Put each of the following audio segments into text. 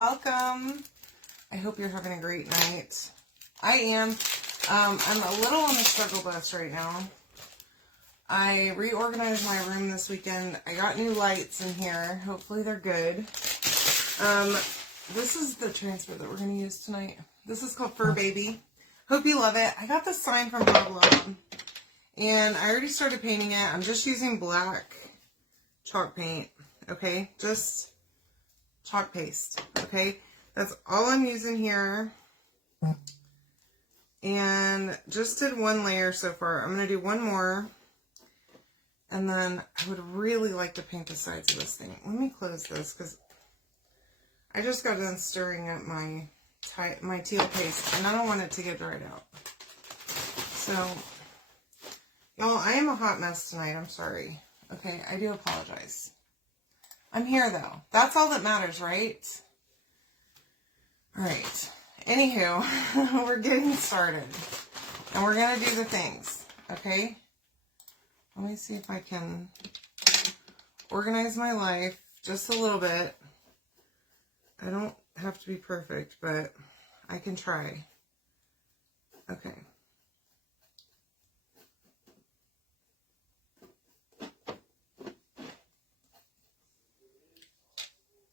Welcome. I hope you're having a great night. I am. I'm a little on the struggle bus right now. I reorganized my room this weekend. I got new lights in here. Hopefully they're good. This is the transfer that we're going to use tonight. This is called Fur Baby. Hope you love it. I got this sign from Bob, and I already started painting it. I'm just using black chalk paint. Okay, just chalk paste. Okay, that's all I'm using here. And just did one layer so far. I'm going to do one more. And then I would really like to paint the sides of this thing. Let me close this because I just got done stirring up my teal paste, and I don't want it to get dried out. So, y'all, I am a hot mess tonight. I'm sorry. Okay, I do apologize. I'm here, though. That's all that matters, right? All right. Anywho, we're getting started. And we're going to do the things, okay? Let me see if I can organize my life just a little bit. I don't have to be perfect, but I can try. Okay.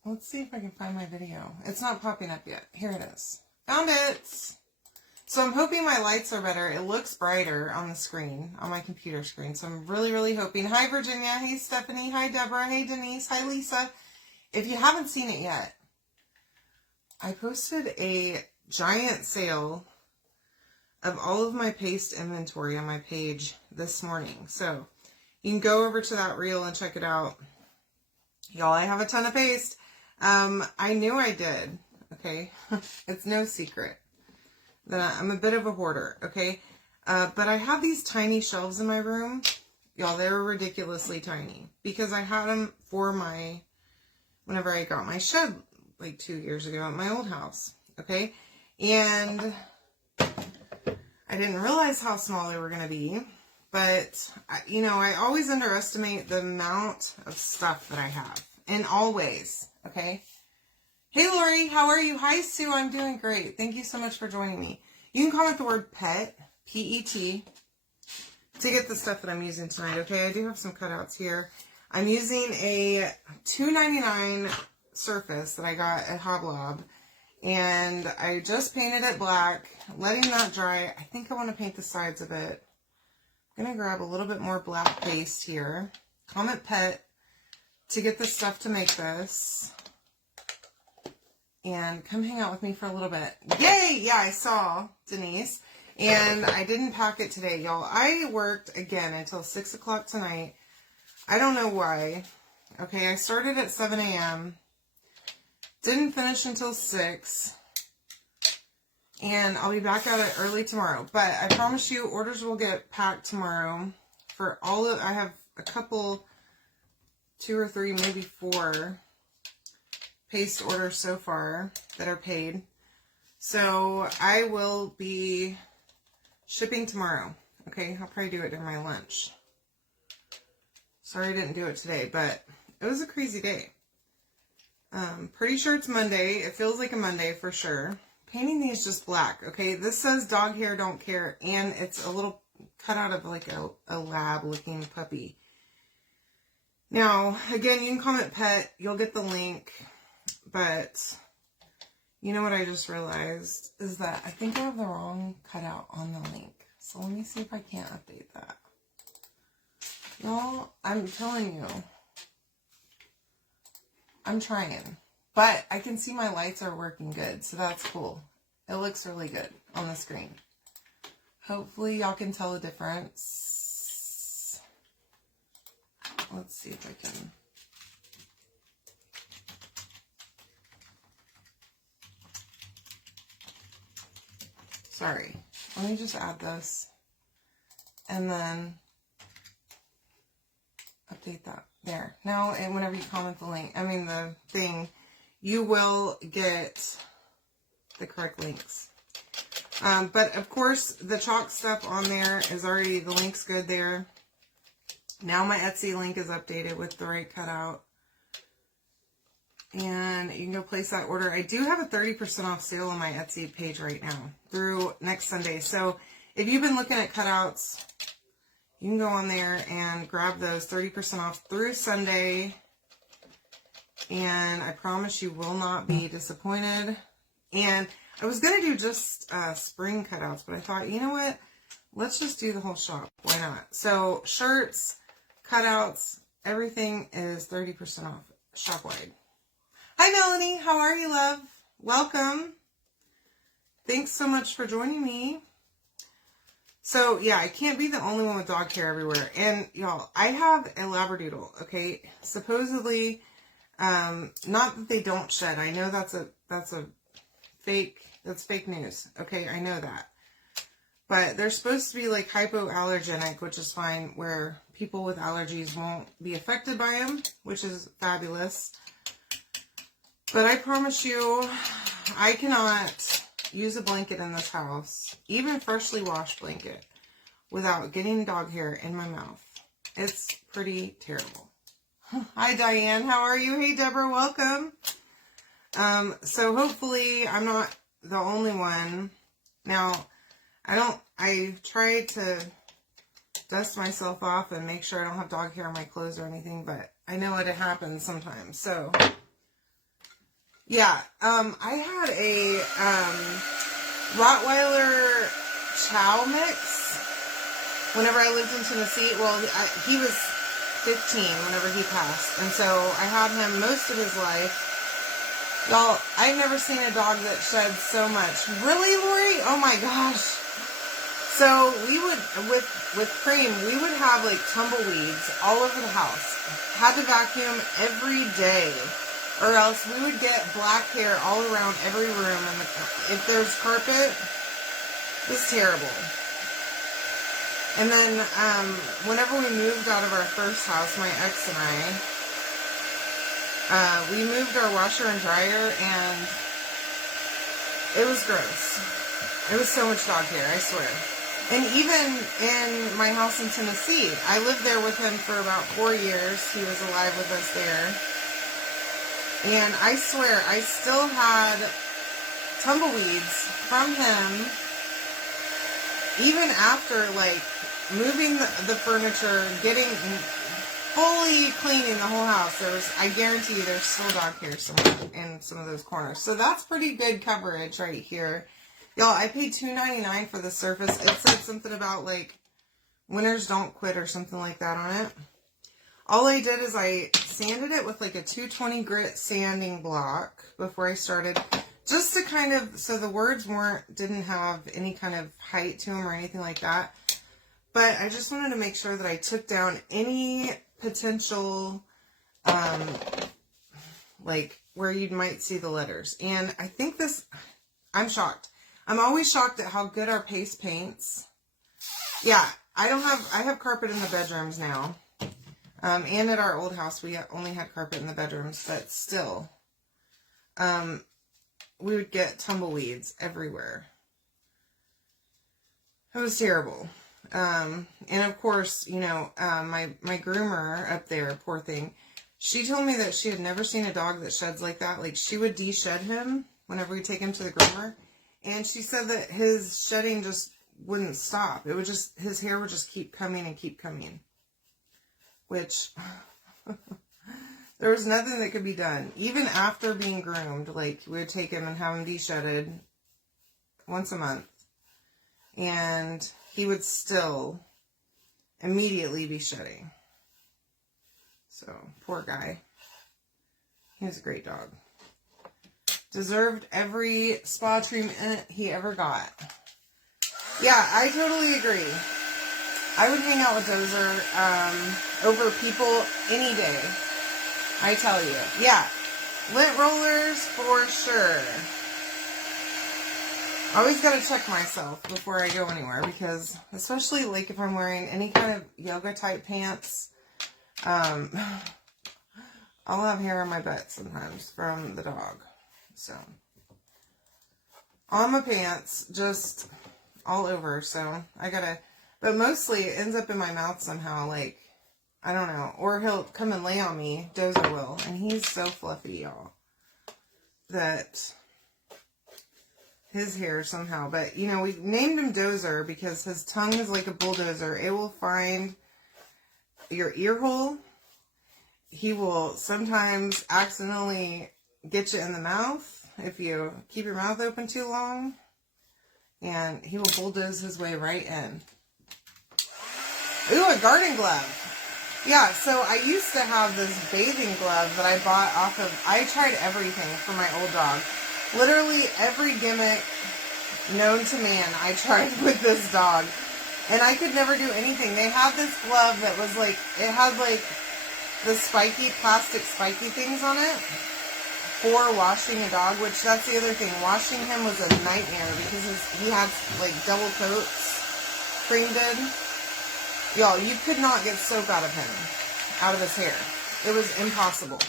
Let's see if I can find my video. It's not popping up yet. Here it is. Found it! So I'm hoping my lights are better. It looks brighter on the screen, on my computer screen. So I'm really, really hoping. Hi, Virginia. Hey, Stephanie. Hi, Deborah. Hey, Denise. Hi, Lisa. If you haven't seen it yet, I posted a giant sale of all of my paste inventory on my page this morning. So you can go over to that reel and check it out. Y'all, I have a ton of paste. I knew I did. Okay. It's no secret that I'm a bit of a hoarder. Okay. But I have these tiny shelves in my room. Y'all, they're ridiculously tiny because I had them for whenever I got my shed like 2 years ago at my old house. Okay. And I didn't realize how small they were going to be, but you know, I always underestimate the amount of stuff that I have in all ways. Okay. Hey, Lori, how are you? Hi, Sue. I'm doing great. Thank you so much for joining me. You can comment the word pet, P-E-T, to get the stuff that I'm using tonight. Okay. I do have some cutouts here. I'm using a $2.99 surface that I got at Hoblob, and I just painted it black, letting that dry. I think I want to paint the sides a bit. I'm going to grab a little bit more black paste here. Comment pet to get the stuff to make this. And come hang out with me for a little bit. Yay! Yeah, I saw Denise. And I didn't pack it today, y'all. I worked again until 6 o'clock tonight. I don't know why. Okay, I started at 7 a.m. Didn't finish until 6. And I'll be back at it early tomorrow. But I promise you, orders will get packed tomorrow. For all of, I have a couple, 2 or 3, maybe 4 paste orders so far that are paid. So I will be shipping tomorrow. Okay, I'll probably do it during my lunch. Sorry I didn't do it today, but it was a crazy day. Pretty sure it's Monday. It feels like a Monday for sure. Painting these just black. Okay, this says dog hair don't care, and it's a little cut out of like a lab looking puppy. Now, again, you can comment pet. You'll get the link. But you know what I just realized is that I think I have the wrong cutout on the link. So let me see if I can't update that. Y'all, I'm telling you, I'm trying. But I can see my lights are working good, so that's cool. It looks really good on the screen. Hopefully y'all can tell the difference. Let's see if I can. Sorry, let me just add this and then update that. There. Now, and whenever you comment the thing, you will get the correct links. But of course, the chalk stuff on there is already, the link's good there. Now my Etsy link is updated with the right cutout. And you can go place that order. I do have a 30% off sale on my Etsy page right now through next Sunday. So if you've been looking at cutouts, you can go on there and grab those 30% off through Sunday. And I promise you will not be disappointed. And I was going to do just spring cutouts, but I thought, you know what? Let's just do the whole shop. Why not? So shirts, cutouts, everything is 30% off shop-wide. Hi, Melanie. How are you, love? Welcome. Thanks so much for joining me. So, yeah, I can't be the only one with dog hair everywhere. And, y'all, I have a Labradoodle, okay? Supposedly, not that they don't shed. I know that's fake news, okay? I know that. But they're supposed to be, like, hypoallergenic, which is fine, where people with allergies won't be affected by them, which is fabulous. But I promise you, I cannot use a blanket in this house, even freshly washed blanket, without getting dog hair in my mouth. It's pretty terrible. Hi, Diane. How are you? Hey, Deborah. Welcome. So hopefully I'm not the only one. Now, I try to dust myself off and make sure I don't have dog hair on my clothes or anything, but I know it happens sometimes. So, yeah, I had a Rottweiler Chow mix whenever I lived in Tennessee. Well, he was 15 whenever he passed, and so I had him most of his life. Y'all, I've never seen a dog that sheds so much. Really, Lori? Oh my gosh. So we would, with Cream, we would have like tumbleweeds all over the house. Had to vacuum every day, or else we would get black hair all around every room. And if there's carpet, it's terrible. And then whenever we moved out of our first house, my ex and I, we moved our washer and dryer, and it was gross. It was so much dog hair, I swear. And even in my house in Tennessee, I lived there with him for about 4 years. He was alive with us there. And I swear, I still had tumbleweeds from him, even after, like, moving the furniture, getting fully cleaning the whole house. I guarantee you there's still dog hair somewhere in some of those corners. So that's pretty good coverage right here. Y'all, I paid $2.99 for the surface. It said something about, like, winners don't quit or something like that on it. All I did is I sanded it with, like, a 220 grit sanding block before I started. Just to kind of, so the words didn't have any kind of height to them or anything like that. But I just wanted to make sure that I took down any potential, like, where you might see the letters. And I think I'm shocked. I'm always shocked at how good our paste paints. Yeah, I have carpet in the bedrooms now. And at our old house, we only had carpet in the bedrooms, but still, we would get tumbleweeds everywhere. It was terrible. And of course, you know, my groomer up there, poor thing, she told me that she had never seen a dog that sheds like that. Like, she would de-shed him whenever we take him to the groomer. And she said that his shedding just wouldn't stop. It would just, his hair would just keep coming and keep coming. Which, there was nothing that could be done. Even after being groomed, like, we would take him and have him de-shedded once a month. And he would still immediately be shedding. So, poor guy. He was a great dog. Deserved every spa treatment he ever got. Yeah, I totally agree. I would hang out with Dozer over people any day. I tell you. Yeah, lint rollers for sure. I always got to check myself before I go anywhere, because especially like if I'm wearing any kind of yoga type pants, I'll have hair on my butt sometimes from the dog. So, on my pants, just all over. So, I gotta, but mostly it ends up in my mouth somehow, like, I don't know. Or he'll come and lay on me, Dozer will, and he's so fluffy, y'all. that his hair somehow, but you know, we named him Dozer because his tongue is like a bulldozer. It will find your ear hole. He will sometimes accidentally get you in the mouth if you keep your mouth open too long, and he will bulldoze his way right in. Ooh, a garden glove. Yeah, so I used to have this bathing glove that I bought off of, I tried everything for my old dog. Literally every gimmick known to man I tried with this dog. And I could never do anything. They had this glove that was like, it had like the spiky, plastic spiky things on it for washing a dog, which that's the other thing. Washing him was a nightmare because he had like double coats, Cream did. Y'all, you could not get soap out of him, out of his hair. It was impossible.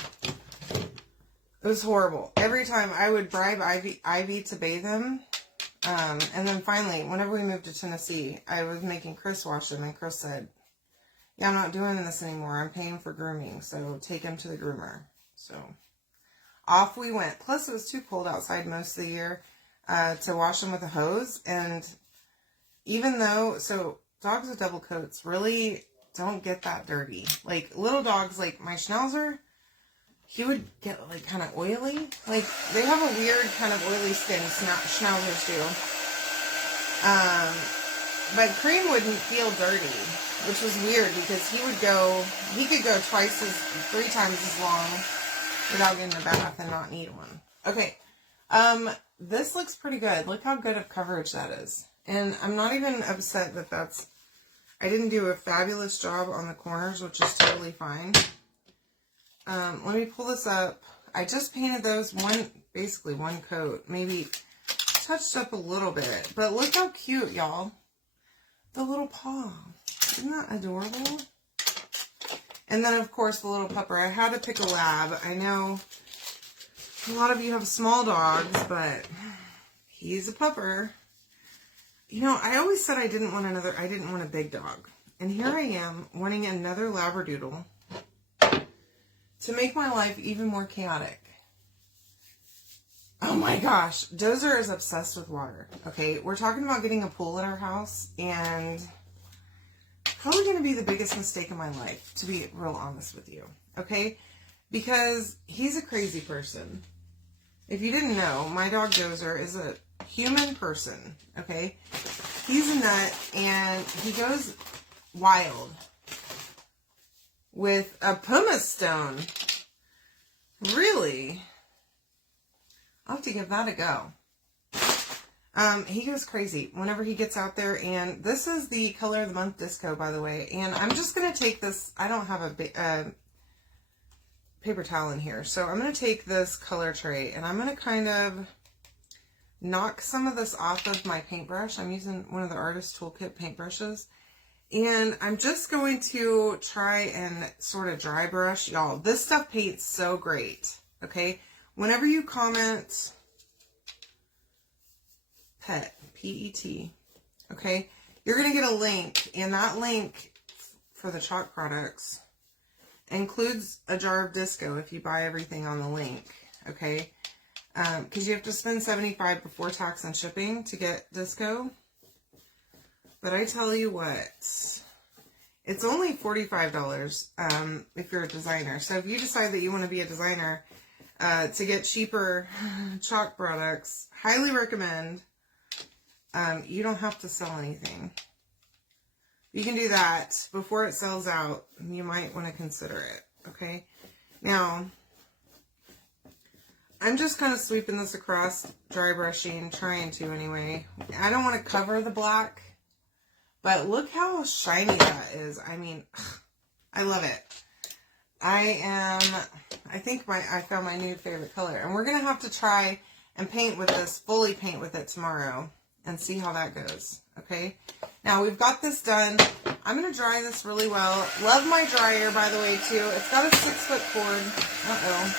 It was horrible. Every time I would bribe Ivy to bathe him. And then finally, whenever we moved to Tennessee, I was making Chris wash him. And Chris said, yeah, I'm not doing this anymore. I'm paying for grooming. So take him to the groomer. So off we went. Plus, it was too cold outside most of the year to wash him with a hose. And even though, so dogs with double coats really don't get that dirty. Like little dogs, like my Schnauzer, he would get like kind of oily. Like they have a weird kind of oily skin, Schnauzers do. But Cream wouldn't feel dirty, which was weird because he could go 3 times as long without getting a bath and not need one. Okay. This looks pretty good. Look how good of coverage that is. And I'm not even upset that I didn't do a fabulous job on the corners, which is totally fine. Let me pull this up. I just painted those basically one coat, maybe touched up a little bit, but look how cute, y'all. The little paw. Isn't that adorable? And then, of course, the little pupper. I had to pick a lab. I know a lot of you have small dogs, but he's a pupper. You know, I always said I didn't want a big dog. And here I am wanting another Labradoodle to make my life even more chaotic. Oh my gosh. Dozer is obsessed with water. Okay, we're talking about getting a pool at our house, and probably going to be the biggest mistake in my life, to be real honest with you. Okay? Because he's a crazy person. If you didn't know, my dog Dozer is a human person. Okay? He's a nut, and he goes wild with a pumice stone. Really? I'll have to give that a go. He goes crazy whenever he gets out there, and this is the Color of the Month Disco, by the way, and I'm just going to take this, I don't have a paper towel in here, so I'm going to take this color tray, and I'm going to kind of knock some of this off of my paintbrush. I'm using one of the Artist Toolkit paintbrushes, and I'm just going to try and sort of dry brush. Y'all, this stuff paints so great, okay? Whenever you comment PET, P-E-T, okay, you're going to get a link, and that link for the chalk products includes a jar of disco if you buy everything on the link, okay? Because you have to spend $75 before tax and shipping to get disco. But I tell you what, it's only $45 if you're a designer. So if you decide that you want to be a designer to get cheaper chalk products, highly recommend. You don't have to sell anything. You can do that before it sells out. You might want to consider it, okay? Now, I'm just kind of sweeping this across, dry brushing, trying to anyway. I don't want to cover the black, but look how shiny that is. I mean, I love it. I think I found my new favorite color, and we're going to have to try and paint with this, fully paint with it tomorrow, and see how that goes, okay? Now, we've got this done. I'm going to dry this really well. Love my dryer, by the way, too. It's got a 6-foot cord. Uh-oh.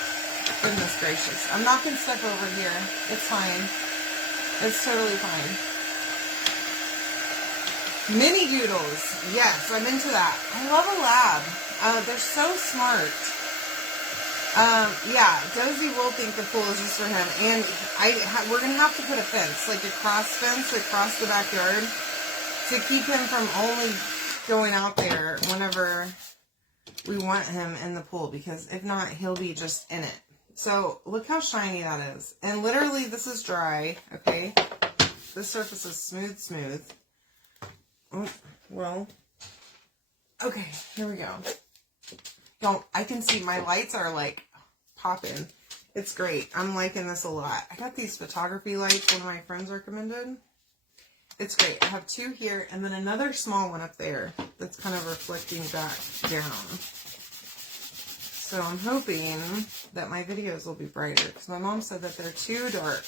Goodness gracious. I'm knocking stuff over here. It's fine. It's totally fine. Mini doodles. Yes, I'm into that. I love a lab. They're so smart. Yeah, Dozy will think the pool is just for him. And we're going to have to put a fence, like a cross fence across the backyard to keep him from only going out there whenever we want him in the pool. Because if not, he'll be just in it. So look how shiny that is. And literally this is dry, okay? This surface is smooth. Oh, well, okay, here we go. Y'all, I can see my lights are like popping. It's great. I'm liking this a lot. I got these photography lights one of my friends recommended. It's great. I have two here and then another small one up there that's kind of reflecting back down. So I'm hoping that my videos will be brighter because my mom said that they're too dark.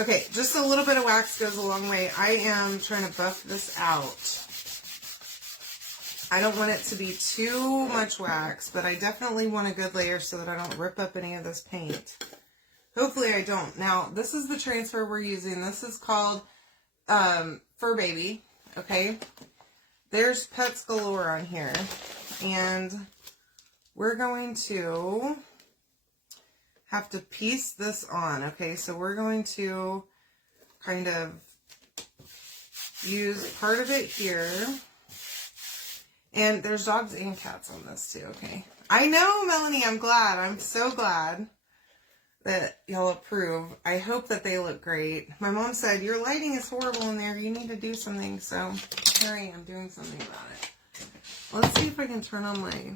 Okay, just a little bit of wax goes a long way. I am trying to buff this out. I don't want it to be too much wax, but I definitely want a good layer so that I don't rip up any of this paint. Hopefully I don't. Now, this is the transfer we're using. This is called Fur Baby, okay? There's pets galore on here, and we're going to have to piece this on, okay? So we're going to kind of use part of it here. And there's dogs and cats on this too, okay? I know, Melanie, I'm glad. I'm so glad that y'all approve. I hope that they look great. My mom said, your lighting is horrible in there. You need to do something. So here I am doing something about it. Let's see if I can turn on my...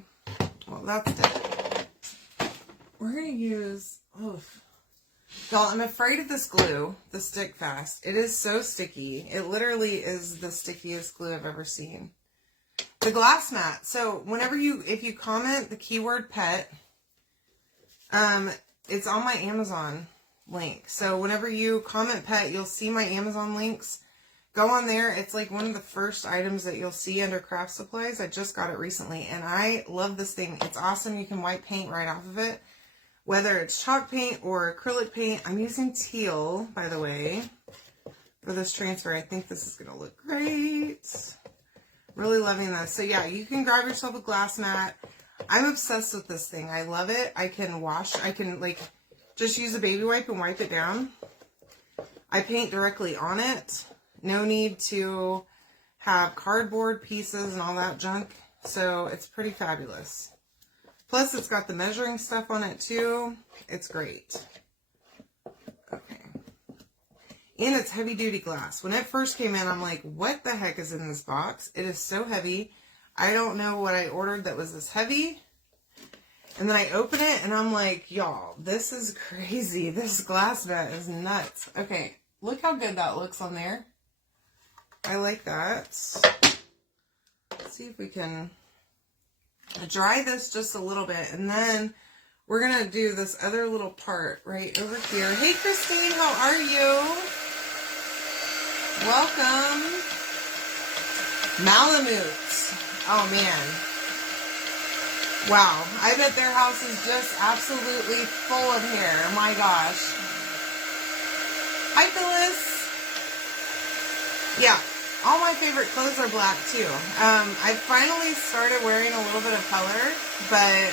Well, that's dead. We're going to use... Y'all, I'm afraid of this glue, the Stick Fast. It is so sticky. It literally is the stickiest glue I've ever seen. The glass mat. So whenever if you comment the keyword pet, it's on my Amazon link. So whenever you comment pet, you'll see my Amazon links. Go on there. It's like one of the first items that you'll see under craft supplies. I just got it recently and I love this thing. It's awesome. You can wipe paint right off of it. Whether it's chalk paint or acrylic paint. I'm using teal, by the way, for this transfer. I think this is going to look great. Really loving this. So yeah, you can grab yourself a glass mat. I'm obsessed with this thing. I love it. I can wash. I can like just use a baby wipe and wipe it down. I paint directly on it. No need to have cardboard pieces and all that junk. So it's pretty fabulous. Plus it's got the measuring stuff on it too. It's great. Okay. And it's heavy duty glass. When it first came in, I'm like, what the heck is in this box? It is so heavy. I don't know what I ordered that was this heavy. And then I open it and I'm like, y'all, this is crazy. This glass mat is nuts. Okay, look how good that looks on there. I like that. Let's see if we can dry this just a little bit. And then we're going to do this other little part right over here. Hey, Christine, how are you? Welcome. Malamutes. Oh, man. Wow. I bet their house is just absolutely full of hair. My gosh. Hi, Phyllis. Yeah. All my favorite clothes are black, too. I finally started wearing a little bit of color, but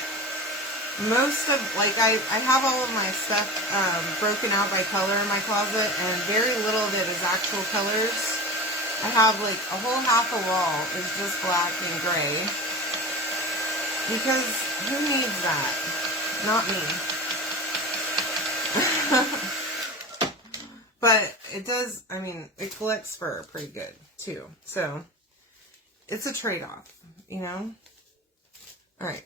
most of, like, I have all of my stuff broken out by color in my closet, and very little of it is actual colors. I have, like, a whole half a wall is just black and gray. Because who needs that? Not me. But it does, I mean, it collects fur pretty good, too. So, it's a trade-off, you know? Alright.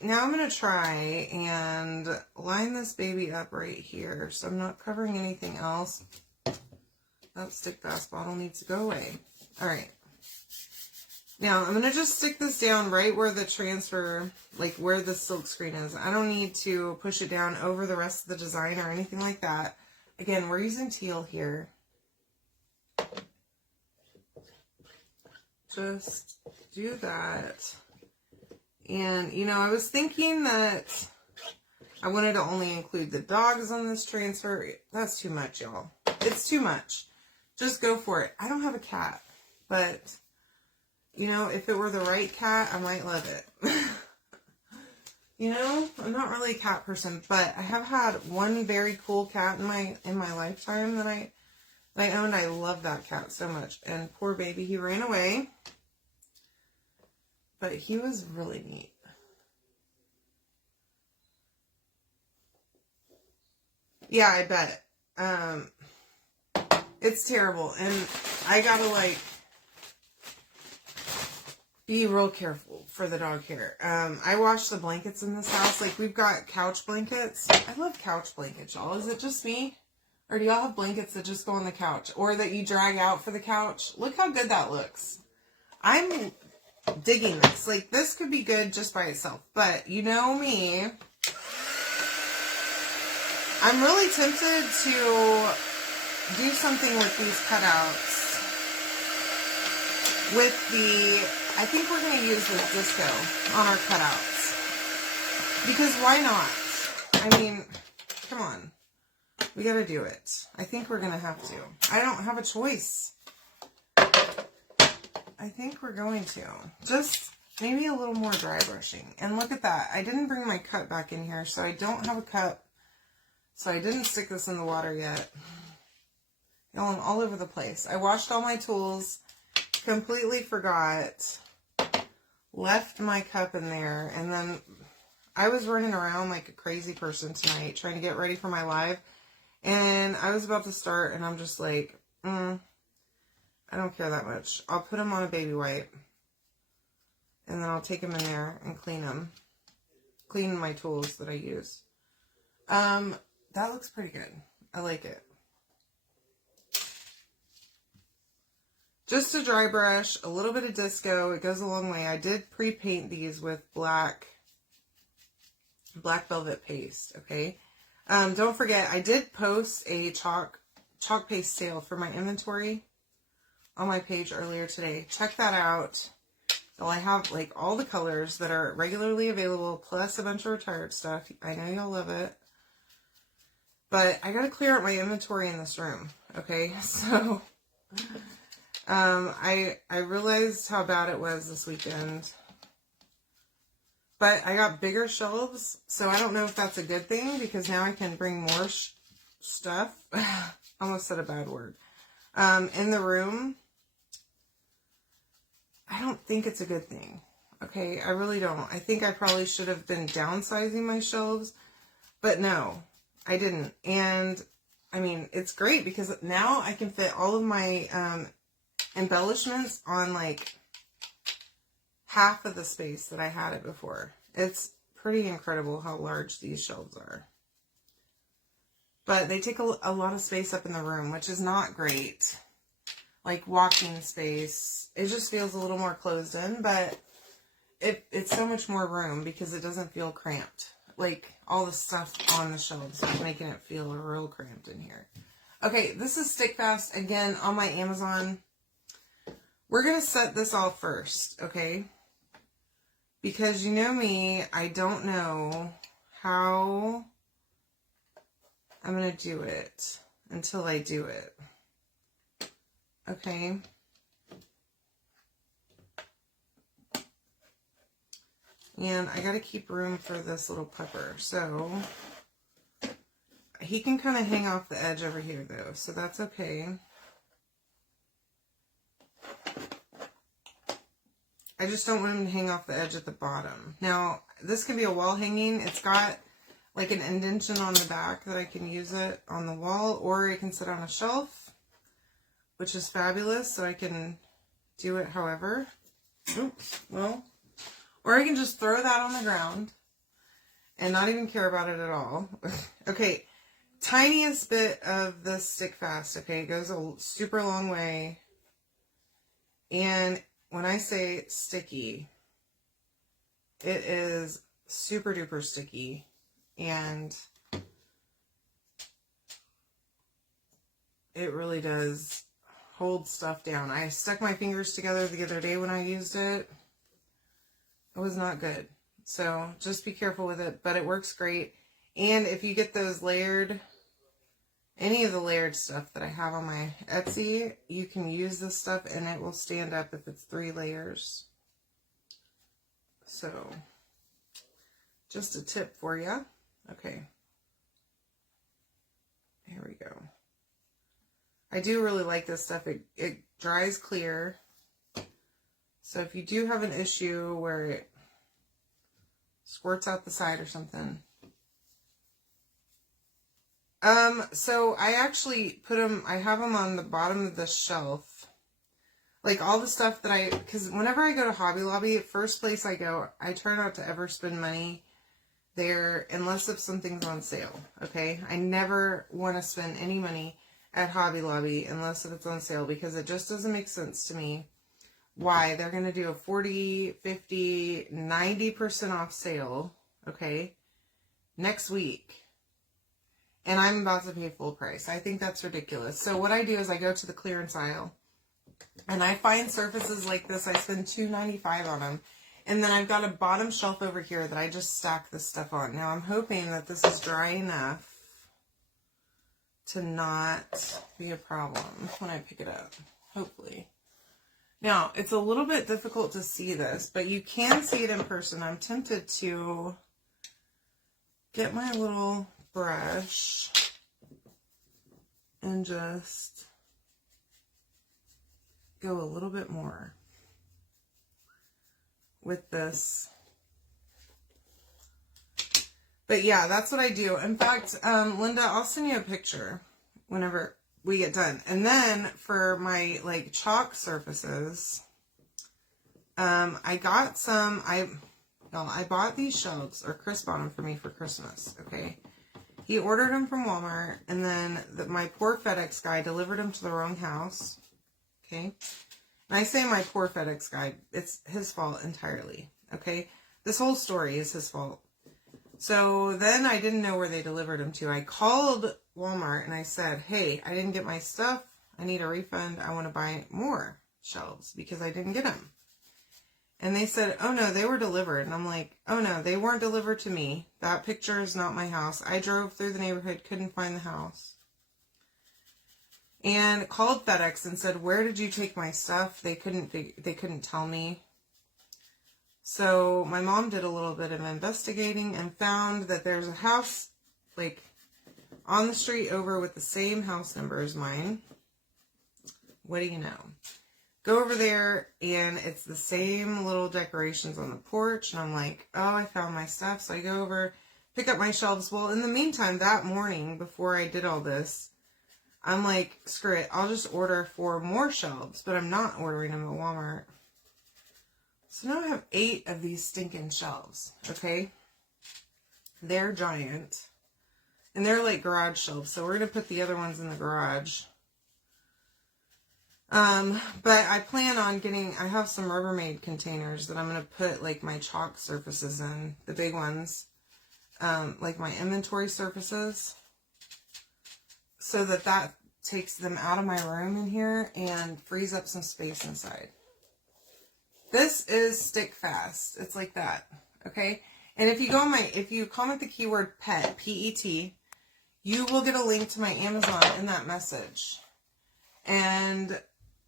Now I'm going to try and line this baby up right here. So I'm not covering anything else. That Stick Fast bottle needs to go away. Alright. Now I'm going to just stick this down right where the transfer, like where the silk screen is. I don't need to push it down over the rest of the design or anything like that. Again, we're using teal here. Just do that. And, you know, I was thinking that I wanted to only include the dogs on this transfer. That's too much, y'all. It's too much. Just go for it. I don't have a cat, but, you know, if it were the right cat, I might love it. You know, I'm not really a cat person, but I have had one very cool cat in my lifetime that I owned. I love that cat so much. And poor baby, he ran away. But he was really neat. Yeah, I bet. It's terrible. And I gotta, like, be real careful for the dog hair. I wash the blankets in this house. Like, we've got couch blankets. I love couch blankets, y'all. Is it just me? Or do y'all have blankets that just go on the couch? Or that you drag out for the couch? Look how good that looks. I'm digging this. Like, this could be good just by itself. But, you know me. I'm really tempted to do something with these cutouts. With the... I think we're going to use this disco on our cutouts. Because why not? I mean, come on. We got to do it. I think we're going to have to. I don't have a choice. I think we're going to. Just maybe a little more dry brushing. And look at that. I didn't bring my cup back in here, so I don't have a cup. So I didn't stick this in the water yet. Y'all, I'm all over the place. I washed all my tools. Completely forgot. Left my cup in there. And then I was running around like a crazy person tonight trying to get ready for my live. And I was about to start and I'm just like, I don't care that much. I'll put them on a baby wipe. And then I'll take them in there and clean them. Clean my tools that I use. That looks pretty good. I like it. Just a dry brush, a little bit of disco. It goes a long way. I did pre-paint these with black velvet paste, okay? Don't forget, I did post a chalk paste sale for my inventory on my page earlier today. Check that out. So I have like all the colors that are regularly available, plus a bunch of retired stuff. I know y'all love it. But I got to clear out my inventory in this room, okay? So... I realized how bad it was this weekend, but I got bigger shelves, so I don't know if that's a good thing, because now I can bring more stuff, almost said a bad word, in the room. I don't think it's a good thing, okay? I really don't. I think I probably should have been downsizing my shelves, but no, I didn't, and, I mean, it's great, because now I can fit all of my, embellishments on like half of the space that I had it before. It's pretty incredible how large these shelves are. But they take a lot of space up in the room, which is not great. Like walking space. It just feels a little more closed in, but it's so much more room because it doesn't feel cramped. Like all the stuff on the shelves is making it feel real cramped in here. Okay, this is Stick Fast again on my Amazon. We're going to set this all first, okay? Because you know me, I don't know how I'm going to do it until I do it. Okay? And I got to keep room for this little pupper. So, he can kind of hang off the edge over here, though. So, that's okay. I just don't want him to hang off the edge at the bottom. Now, this can be a wall hanging. It's got like an indentation on the back that I can use it on the wall, or it can sit on a shelf, which is fabulous. So I can do it however. Oops, well, or I can just throw that on the ground and not even care about it at all. Okay, tiniest bit of the Stick Fast, okay, it goes a super long way. And when I say sticky, it is super duper sticky, and it really does hold stuff down. I stuck my fingers together the other day when I used it. It was not good. So just be careful with it, but it works great. And if you get those layered, any of the layered stuff that I have on my Etsy, you can use this stuff and it will stand up if it's 3 layers. So Just a tip for you. Okay. Here we go. I do really like this stuff. It dries clear. So if you do have an issue where it squirts out the side or something. So I actually put them, I have them on the bottom of the shelf. Like all the stuff that because whenever I go to Hobby Lobby, first place I go, I try not to ever spend money there unless if something's on sale, okay? I never want to spend any money at Hobby Lobby unless if it's on sale, because it just doesn't make sense to me why they're going to do a 40, 50, 90% off sale, okay, next week. And I'm about to pay full price. I think that's ridiculous. So what I do is I go to the clearance aisle and I find surfaces like this. I spend $2.95 on them. And then I've got a bottom shelf over here that I just stack this stuff on. Now I'm hoping that this is dry enough to not be a problem when I pick it up. Hopefully. Now, it's a little bit difficult to see this, but you can see it in person. I'm tempted to get my little brush and just go a little bit more with this. But yeah, that's what I do. In fact, Linda, I'll send you a picture whenever we get done. And then for my like chalk surfaces, I got some, I bought these shelves, or Chris bought them for me for Christmas, okay? He ordered them from Walmart, and then my poor FedEx guy delivered them to the wrong house, okay? And I say my poor FedEx guy, it's his fault entirely, okay? This whole story is his fault. So then I didn't know where they delivered them to. I called Walmart and I said, hey, I didn't get my stuff. I need a refund. I want to buy more shelves because I didn't get them. And they said, oh no, they were delivered. And I'm like, oh no, they weren't delivered to me. That picture is not my house. I drove through the neighborhood, couldn't find the house. And called FedEx and said, where did you take my stuff? They couldn't tell me. So my mom did a little bit of investigating and found that there's a house like on the street over with the same house number as mine. What do you know? Go over there and it's the same little decorations on the porch. And I'm like, oh, I found my stuff. So I go over, pick up my shelves. Well, in the meantime, that morning before I did all this, I'm like, screw it. I'll just order 4 more shelves, but I'm not ordering them at Walmart. So now I have 8 of these stinking shelves, okay? They're giant. And they're like garage shelves, so we're going to put the other ones in the garage. But I plan on I have some Rubbermaid containers that I'm going to put like my chalk surfaces in, the big ones, like my inventory surfaces, so that takes them out of my room in here and frees up some space inside. This is stick fast. It's like that. Okay. And if you if you comment the keyword pet, P-E-T, you will get a link to my Amazon in that message. And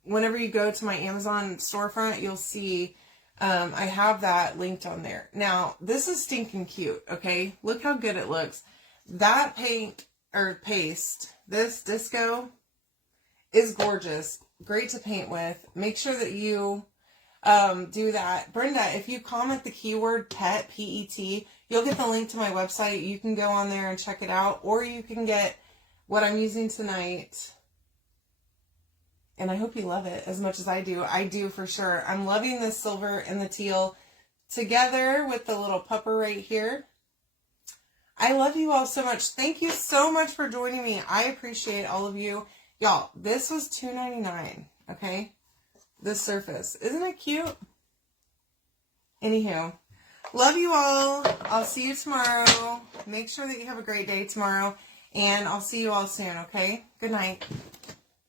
whenever you go to my Amazon storefront, you'll see, I have that linked on there. Now, this is stinking cute. Okay. Look how good it looks. That paste, this disco is gorgeous. Great to paint with. Make sure that you do that. Brenda, if you comment the keyword pet, P-E-T, you'll get the link to my website. You can go on there and check it out, or you can get what I'm using tonight. And I hope you love it as much as I do. I do for sure. I'm loving the silver and the teal together with the little pupper right here. I love you all so much. Thank you so much for joining me. I appreciate all of you. Y'all, this was $2.99, okay? This surface. Isn't it cute? Anywho, love you all. I'll see you tomorrow. Make sure that you have a great day tomorrow. And I'll see you all soon, okay? Good night.